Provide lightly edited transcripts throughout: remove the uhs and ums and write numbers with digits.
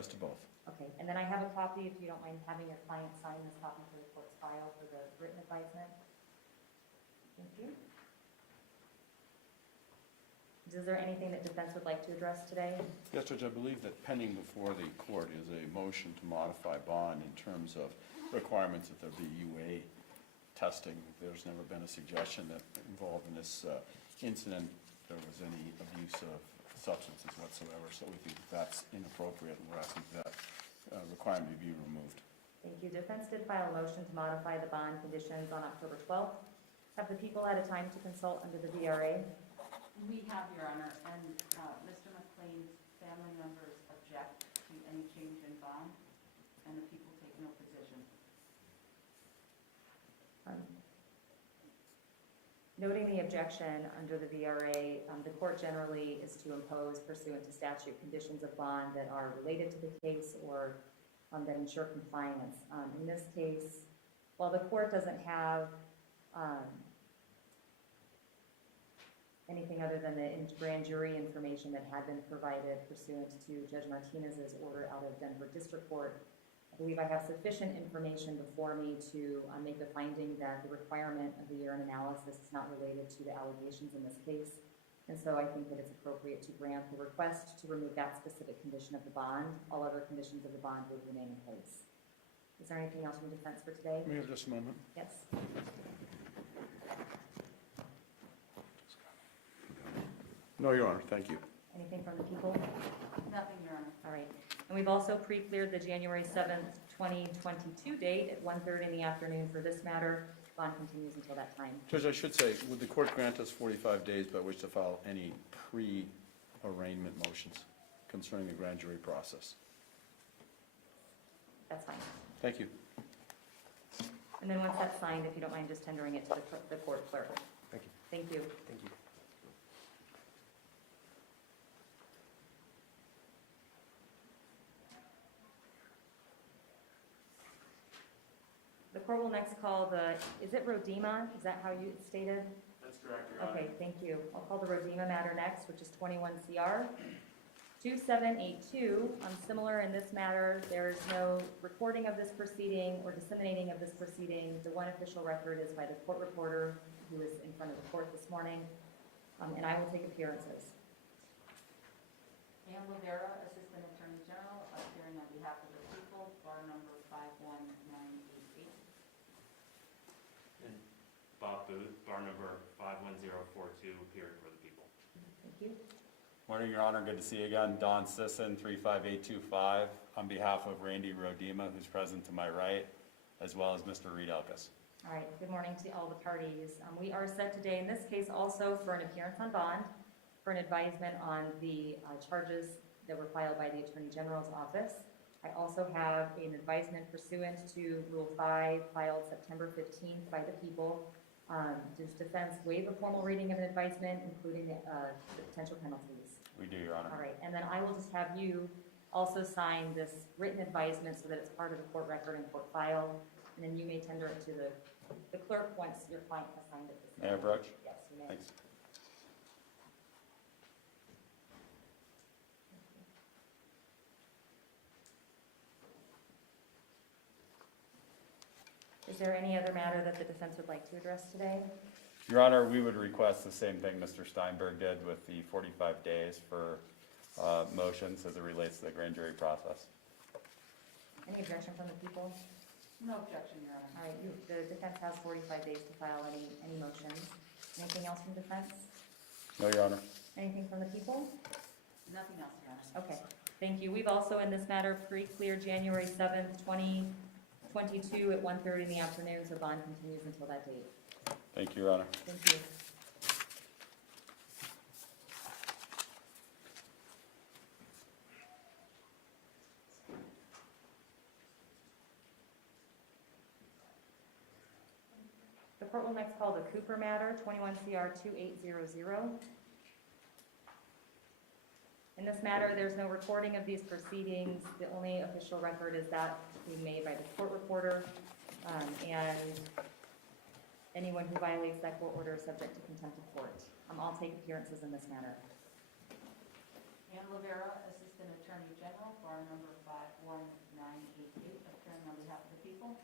Yes to both. Okay, and then I have a copy, if you don't mind having your client sign this copy for the court's file for the written advisement. Thank you. Is there anything that defense would like to address today? Yes, Judge, I believe that pending before the court is a motion to modify bond in terms of requirements that there be UA testing. There's never been a suggestion that involved in this incident there was any abuse of substances whatsoever, so we think that's inappropriate, and we're asking that requirement be removed. Thank you. Defense did file a motion to modify the bond conditions on October 12th. Have the people had a time to consult under the VRA? We have, Your Honor, and Mr. McClain's family members object to any change in bond, and the people take no position. Noting the objection under the VRA, the court generally is to impose pursuant to statute conditions of bond that are related to the case or that ensure compliance. In this case, while the court doesn't have anything other than the grand jury information that had been provided pursuant to Judge Martinez's order out of Denver District Court, I believe I have sufficient information before me to make the finding that the requirement of the urine analysis is not related to the allegations in this case. And so I think that it's appropriate to grant the request to remove that specific condition of the bond. All other conditions of the bond would remain in place. Is there anything else from defense for today? We have just a moment. Yes. No, Your Honor, thank you. Anything from the people? Nothing, Your Honor. All right. And we've also pre-cleared the January 7th, 2022 date at 1:30 in the afternoon for this matter. Bond continues until that time. Judge, I should say, would the court grant us 45 days by which to file any pre-arraignment motions concerning the grand jury process? That's fine. Thank you. And then once that's signed, if you don't mind just tendering it to the court clerk. Thank you. Thank you. Thank you. The court will next call the, is it Rodema? Is that how you stated? That's correct, Your Honor. Okay, thank you. I'll call the Rodema matter next, which is 21 CR 2782. Similar in this matter, there is no recording of this proceeding or disseminating of this proceeding. The one official record is by the court reporter who is in front of the court this morning, and I will take appearances. Ann Rivera, Assistant Attorney General, appearing on behalf of the people, bar number 51988. And Bob Booth, bar number 51042, appearing for the people. Thank you. Morning, Your Honor. Good to see you again. Don Sisson, 35825, on behalf of Randy Rodema, who's present to my right, as well as Mr. Reed Elkis. All right, good morning to all the parties. We are set today in this case also for an appearance on bond, for an advisement on the charges that were filed by the Attorney General's office. I also have an advisement pursuant to Rule 5 filed September 15th by the people. Does defense waive a formal reading of an advisement, including the potential penalties? We do, Your Honor. All right, and then I will just have you also sign this written advisement so that it's part of the court record and court file, and then you may tender it to the clerk once your client has signed it. May I approach? Yes, you may. Thanks. Is there any other matter that the defense would like to address today? Your Honor, we would request the same thing Mr. Steinberg did with the 45 days for motions as it relates to the grand jury process. Any objection from the people? No objection, Your Honor. All right, the defense has 45 days to file any motions. Anything else from defense? No, Your Honor. Anything from the people? Nothing else, Your Honor. Okay, thank you. We've also in this matter pre-cleared January 7th, 2022 at 1:30 in the afternoon, so bond continues until that date. Thank you, Your Honor. Thank you. The court will next call the Cooper matter, 21 CR 2800. In this matter, there's no recording of these proceedings. The only official record is that being made by the court reporter, and anyone who violates that court order is subject to contempt of court. I'll take appearances in this matter. Ann Rivera, Assistant Attorney Attorney General, bar number 51988, appearing on behalf of the people.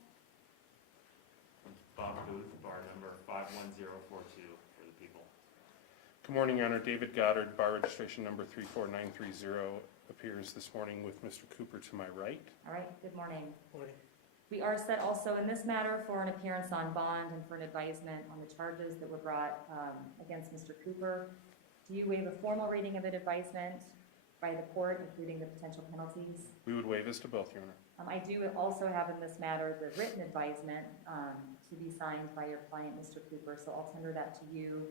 Bob Booth, bar number 51042 for the people. Good morning, Your Honor. David Goddard, bar registration number 34930, appears this morning with Mr. Cooper to my right. All right, good morning. We are set also in this matter for an appearance on bond and for an advisement on the charges that were brought against Mr. Cooper. Do you waive a formal reading of an advisement by the court, including the potential penalties? We would waive this to both, Your Honor. I do also have in this matter the written advisement to be signed by your client, Mr. Cooper, so I'll tender that to you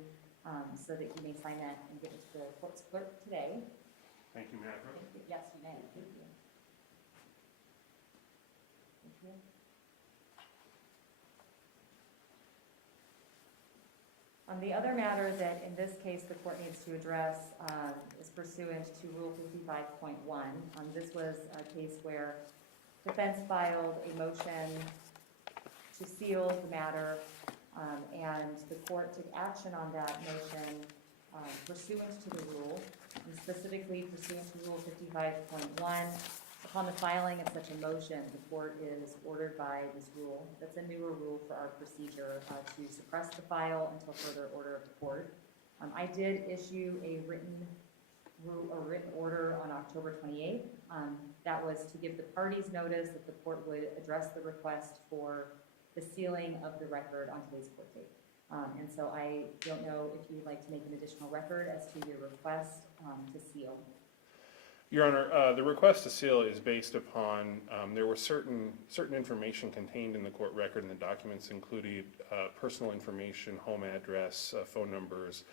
so that you may sign that and give it to the court's clerk today. Thank you, Madam Clerk. Thank you. Yes, you may. Thank you. Thank you. The other matter that in this case the court needs to address is pursuant to Rule 55.1. This was a case where defense filed a motion to seal the matter, and the court took action on that motion pursuant to the rule, and specifically pursuant to Rule 55.1. Upon the filing of such a motion, the court is ordered by this rule, that's a newer rule for our procedure, to suppress the file until further order of the court. I did issue a written order on October 28th. That was to give the parties notice that the court would address the request for the sealing of the record on today's court date. And so I don't know if you'd like to make an additional record as to your request to seal. Your Honor, the request to seal is based upon, there were certain information contained in the court record, and the documents included personal information, home address, phone numbers,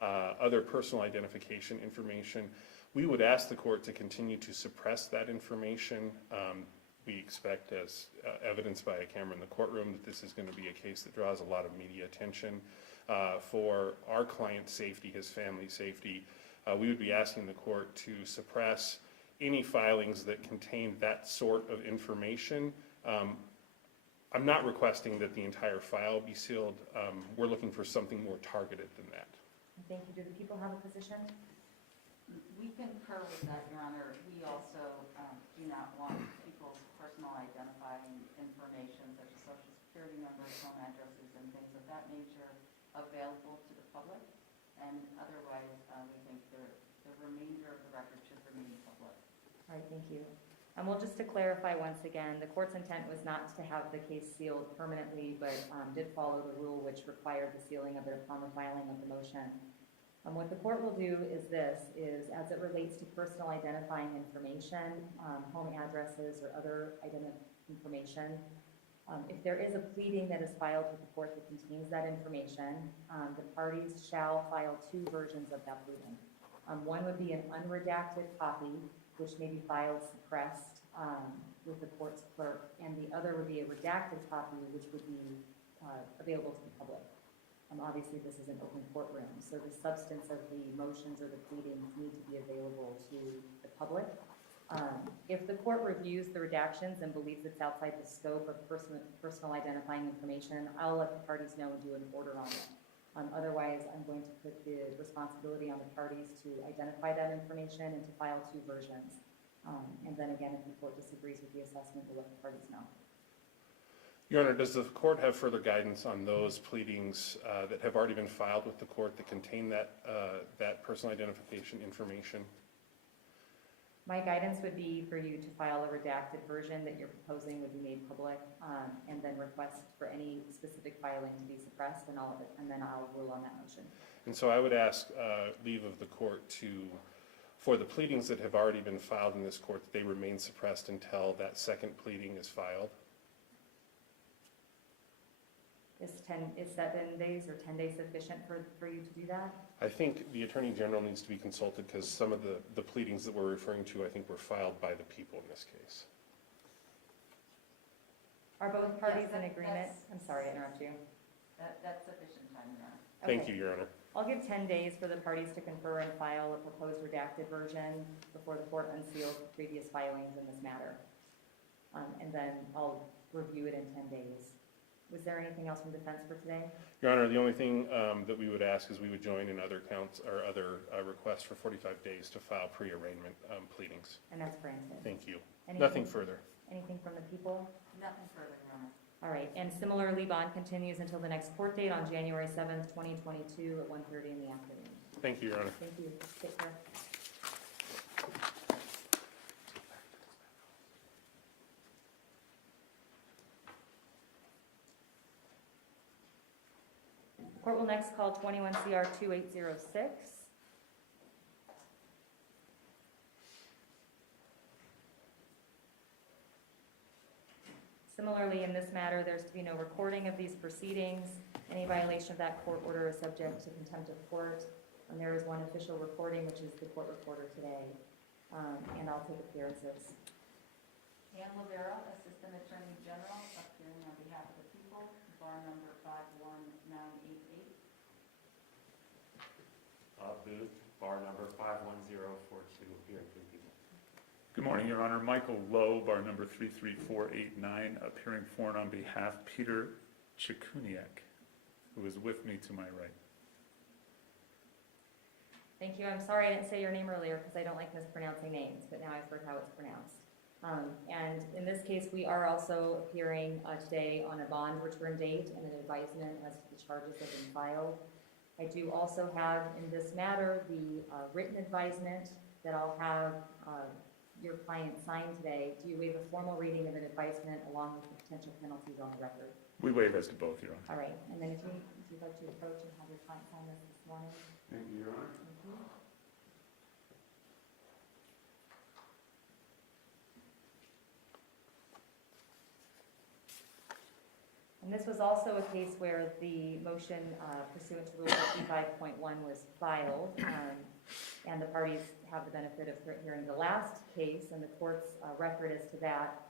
other personal identification information. We would ask the court to continue to suppress that information. We expect, as evidenced by a camera in the courtroom, that this is going to be a case that draws a lot of media attention. For our client's safety, his family's safety, we would be asking the court to suppress any filings that contain that sort of information. I'm not requesting that the entire file be sealed. We're looking for something more targeted than that. Thank you. Do the people have a position? We concur with that, Your Honor. We also do not want people's personal identifying information, such as social security numbers, home addresses, and things of that nature, available to the public. And otherwise, we think the remainder of the record should remain public. All right, thank you. And well, just to clarify once again, the court's intent was not to have the case sealed permanently, but did follow the rule which required the sealing of it upon the filing of the motion. What the court will do is this, as it relates to personal identifying information, home addresses or other information, if there is a pleading that is filed with the court that contains that information, the parties shall file two versions of that pleading. One would be an unredacted copy, which may be filed suppressed with the court's clerk, and the other would be a redacted copy, which would be available to the public. Obviously, this is an open courtroom, so the substance of the motions or the pleadings need to be available to the public. If the court reviews the redactions and believes it's outside the scope of personal identifying information, I'll let the parties know and do an order on it. Otherwise, I'm going to put the responsibility on the parties to identify that information and to file two versions. And then again, if the court disagrees with the assessment, we'll let the parties know. Your Honor, does the court have further guidance on those pleadings that have already been filed with the court that contain that personal identification information? My guidance would be for you to file a redacted version that you're proposing would be made public, and then request for any specific filing to be suppressed, and then I'll rule on that motion. And so I would ask leave of the court for the pleadings that have already been filed in this court, they remain suppressed until that second pleading is filed. Is 7 days or 10 days sufficient for you to do that? I think the Attorney General needs to be consulted because some of the pleadings that we're referring to, I think, were filed by the people in this case. Are both parties Yes, in agreement? that's- I'm sorry to interrupt you. That's sufficient time, Your Honor. Thank Okay. you, Your Honor. I'll give 10 days for the parties to confer and file a proposed redacted version before the court unseals the previous filings in this matter. And then I'll review it in 10 days. Was there anything else from defense for today? Your Honor, the only thing that we would ask is we would join in other counts or other requests for 45 days to file pre-arraignment pleadings. And that's granted. Thank you. Anything- Nothing further. Anything from the people? Nothing further, Your Honor. All right, and similarly, bond continues until the next court date on January 7th, 2022 at 1:30 in the afternoon. Thank you, Your Honor. Thank you. Take care. Court will next call 21 CR 2806. Similarly, in this matter, there's to be no recording of these proceedings. Any violation of that court order is subject to contempt of court. And there is one official recording, which is the court reporter today. And I'll take appearances. Ann Lavera, Assistant Attorney General, appearing on behalf of the people, bar number 51988. Booth, bar number 51042, appearing for the people. Good morning, Your Honor. Michael Lowe, bar number 33489, appearing for and on behalf Peter Chikuniak, who is with me to my right. Thank you. I'm sorry I didn't say your name earlier because I don't like mispronouncing names, but now I've heard how it's pronounced. And in this case, we are also appearing today on a bond return date and an advisement as to the charges that have been filed. I do also have in this matter the written advisement that I'll have your client sign today. Do you waive a formal reading of an advisement along with the potential penalties on the record? We waive as to both, Your Honor. All right, and then if you'd like to approach and have your client sign this morning. Thank you, Your Honor. Thank you. And this was also a case where the motion pursuant to Rule 55.1 was filed, and the parties have the benefit of hearing the last case and the court's record as to that.